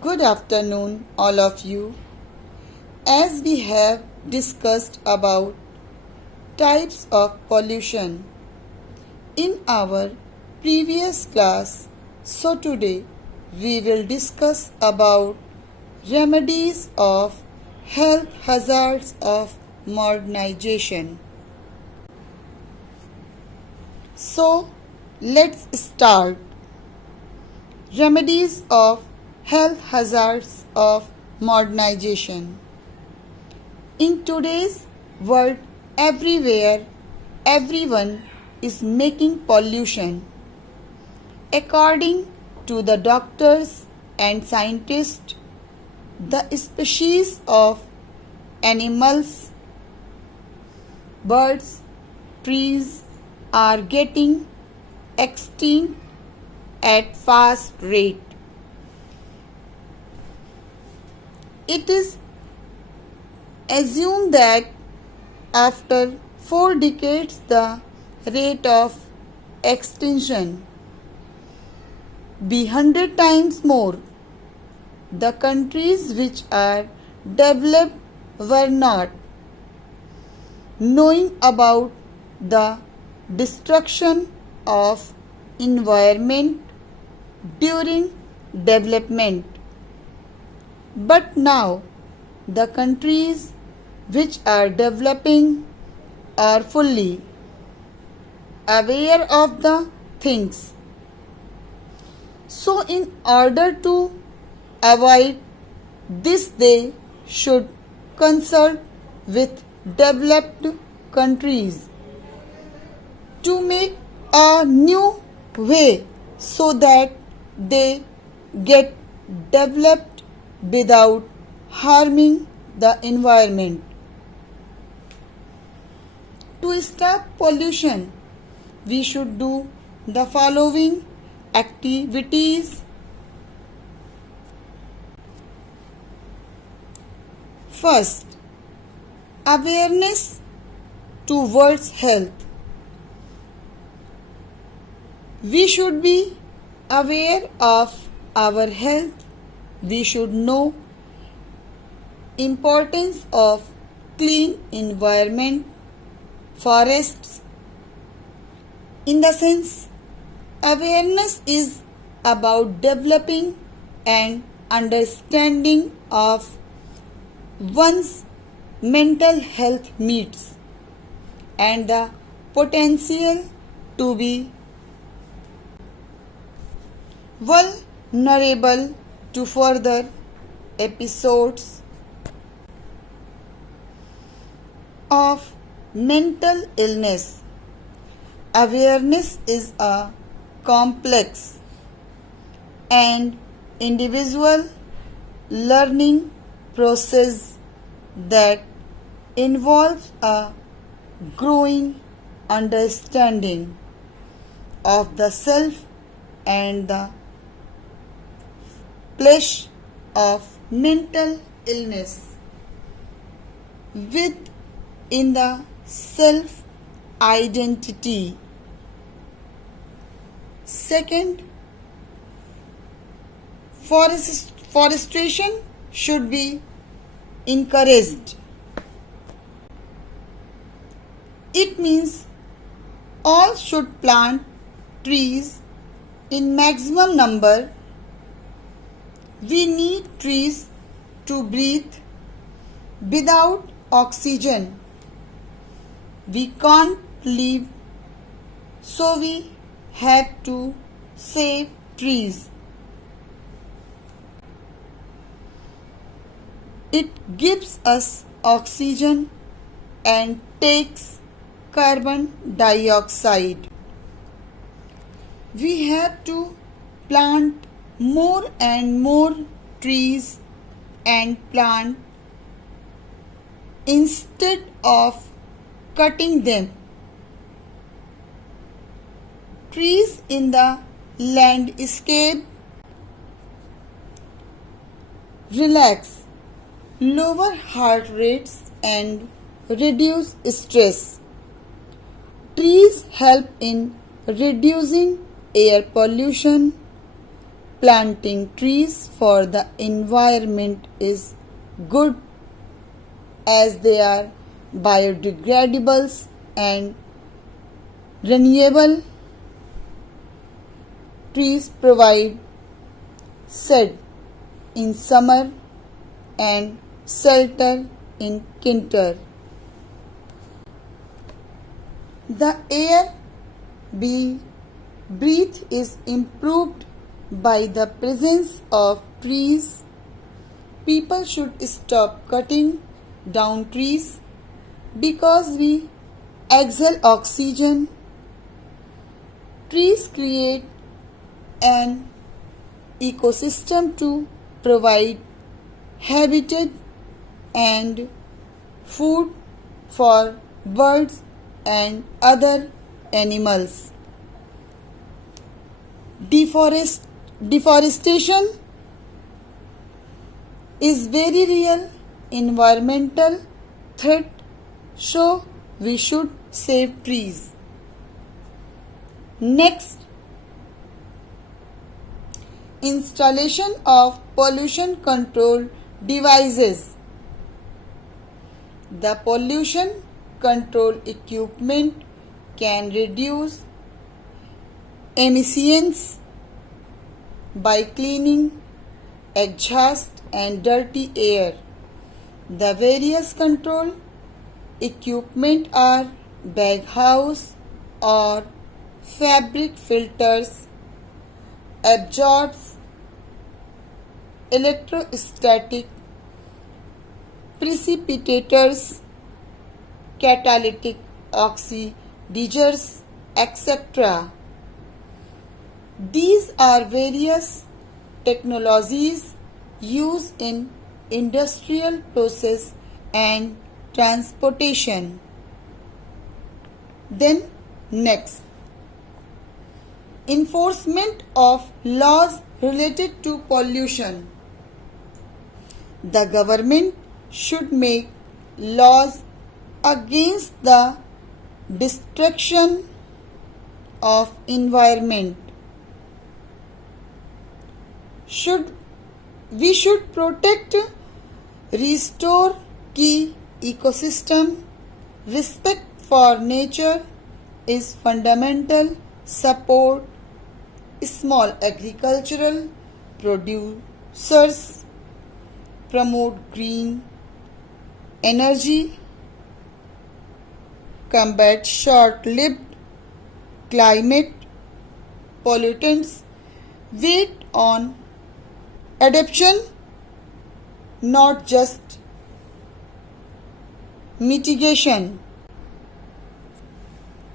Good afternoon, all of you. As we have discussed about types of pollution in our previous class, so today we will discuss about remedies of health hazards of modernization. So let's start. Remedies of health hazards of modernization. In today's world, everywhere, everyone is making pollution. According to the doctors and scientists, the species of animals, birds, trees are getting extinct at fast rate. It is assumed that after 4 decades the rate of extinction be 100 times more. The countries which are developed were not knowing about the destruction of environment during development. But now the countries which are developing are fully aware of the things. So in order to avoid this, they should consult with developed countries to make a new way so that they get developed without harming the environment. To stop pollution, we should do the following activities. First, awareness towards health. We should be aware of our health. We should know importance of clean environment, forests. In the sense, awareness is about developing and understanding of one's mental health needs and the potential to be vulnerable to further episodes of mental illness. Awareness is a complex and individual learning process that involves a growing understanding of the self and the place of mental illness within the self identity. Second, forestation should be encouraged. It means all should plant trees in maximum number. We need trees to breathe. Without oxygen, we can't live. So we have to save trees. It gives us oxygen and takes carbon dioxide. We have to plant more and more trees and plant instead of cutting them. Trees in the landscape relax, lower heart rates and reduce stress. Trees help in reducing air pollution, planting trees for the environment is good as they are biodegradables and renewable. Trees provide shade in summer and shelter in winter. The air we breathe is improved by the presence of trees. People should stop cutting down trees because we exhale oxygen. Trees create an ecosystem to provide habitat and food for birds and other animals. Deforestation is very real environmental threat, so we should save trees. Next, installation of pollution control devices. The pollution control equipment can reduce emissions by cleaning exhaust and dirty air. The various control equipment are baghouse or fabric filters, absorbs electrostatic precipitators, catalytic oxidizers, etc. These are various technologies used in industrial process and transportation. Then next, enforcement of laws related to pollution. The government should make laws against the destruction of environment. We should protect, restore key ecosystem. Respect for nature is fundamental. Support small agricultural producers. Promote green energy. Combat short-lived climate pollutants. Wait on adaptation, not just mitigation.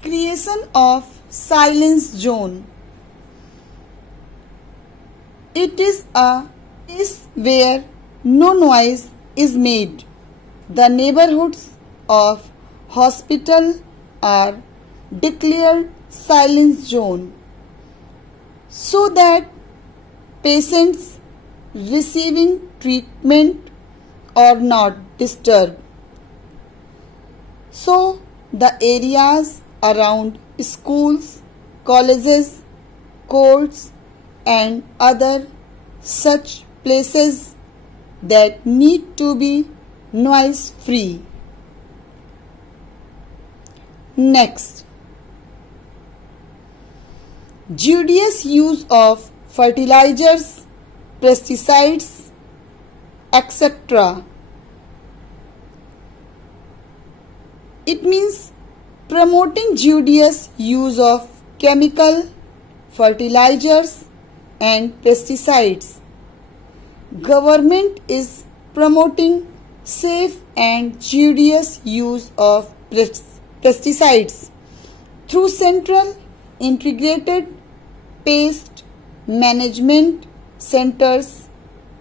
Creation of silence zone. It is a place where no noise is made. The neighborhoods of hospital are declared silence zone so that patients receiving treatment are not disturbed. So the areas around schools, colleges, courts and other such places that need to be noise free. Next, judicious use of fertilizers, pesticides, etc. It means promoting judicious use of chemical, fertilizers and pesticides. Government is promoting safe and judicious use of pesticides through central integrated pest management centers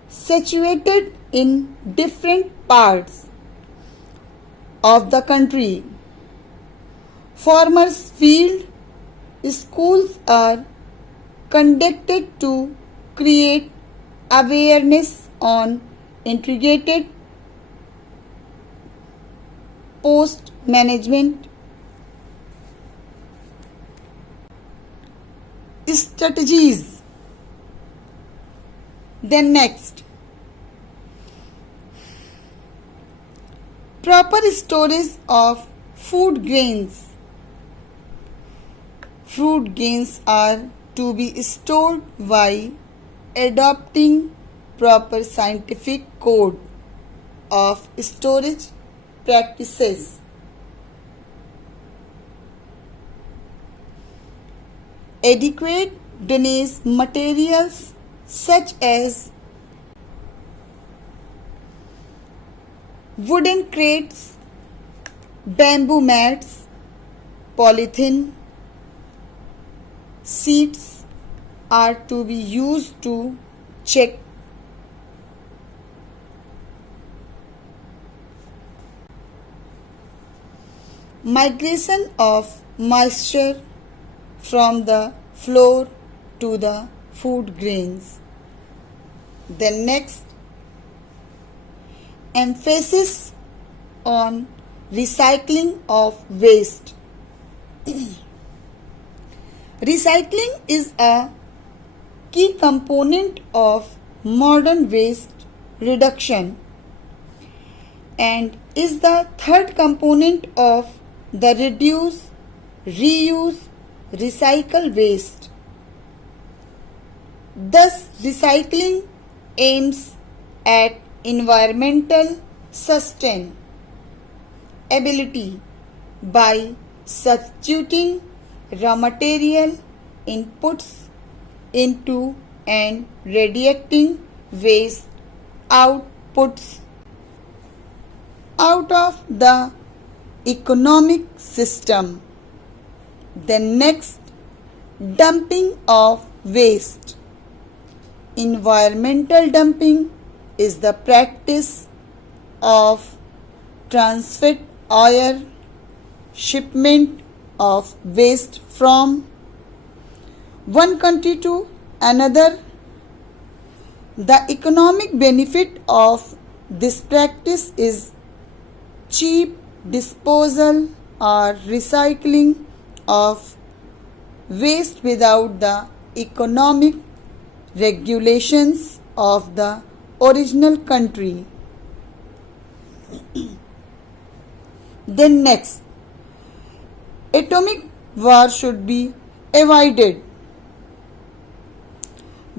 situated in different parts of the country. Farmers' field schools are conducted to create awareness on integrated pest management strategies. Then next, proper storage of food grains. Food grains are to be stored by adopting proper scientific code of storage practices. Adequate drainage materials such as wooden crates, bamboo mats, polythene sheets are to be used to check migration of moisture from the floor to the food grains. Then next, emphasis on recycling of waste. Recycling is a key component of modern waste reduction and is the third component of the reduce, reuse, recycle waste. Thus, recycling aims at environmental sustainability by substituting raw material inputs into and radiating waste outputs out of the economic system. Then next, dumping of waste. Environmental dumping is the practice of transfer or shipment of waste from one country to another. The economic benefit of this practice is cheap disposal or recycling of waste without the economic regulations of the original country. Then next, atomic war should be avoided.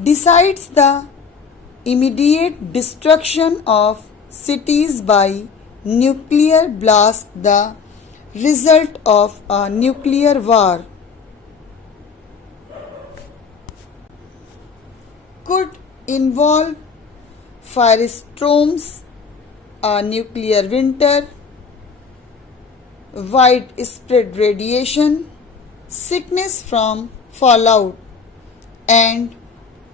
Besides the immediate destruction of cities by nuclear blast, the result of a nuclear war could involve firestorms, a nuclear winter, widespread radiation, sickness from fallout, and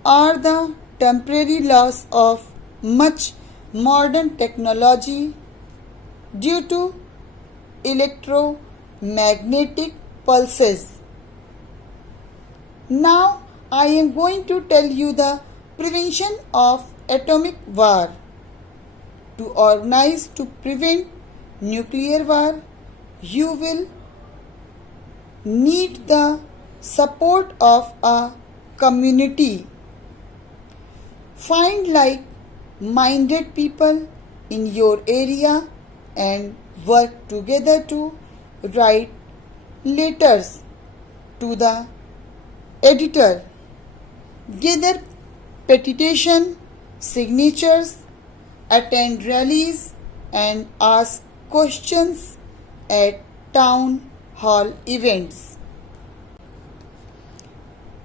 or the temporary loss of much modern technology due to electromagnetic pulses. Now I am going to tell you the prevention of atomic war. To organize to prevent nuclear war, you will need the support of a community. Find like-minded people in your area and work together to write letters to the editor, gather petition signatures, attend rallies and ask questions at town hall events.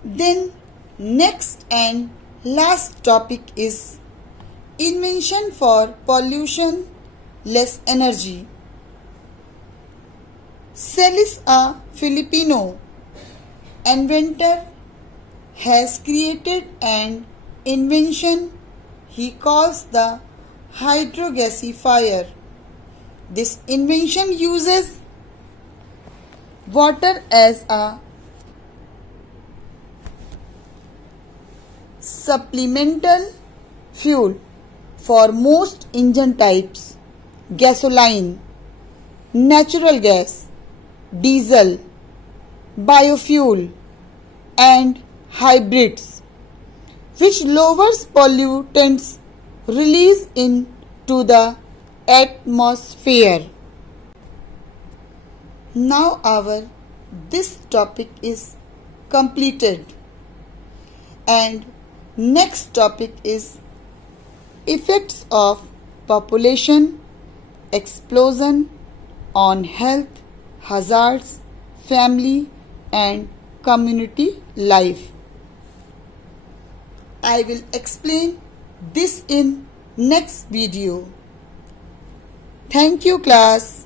Then next and last topic is invention for pollution less energy. Celis, a Filipino inventor, has created an invention he calls the hydrogasifier. This invention uses water as a supplemental fuel for most engine types: gasoline, natural gas, diesel, biofuel and hybrids. which lowers pollutants released into the atmosphere. Now this topic is completed, and next topic is effects of population explosion on health, hazards, family and community life. I will explain this in next video. Thank you, class.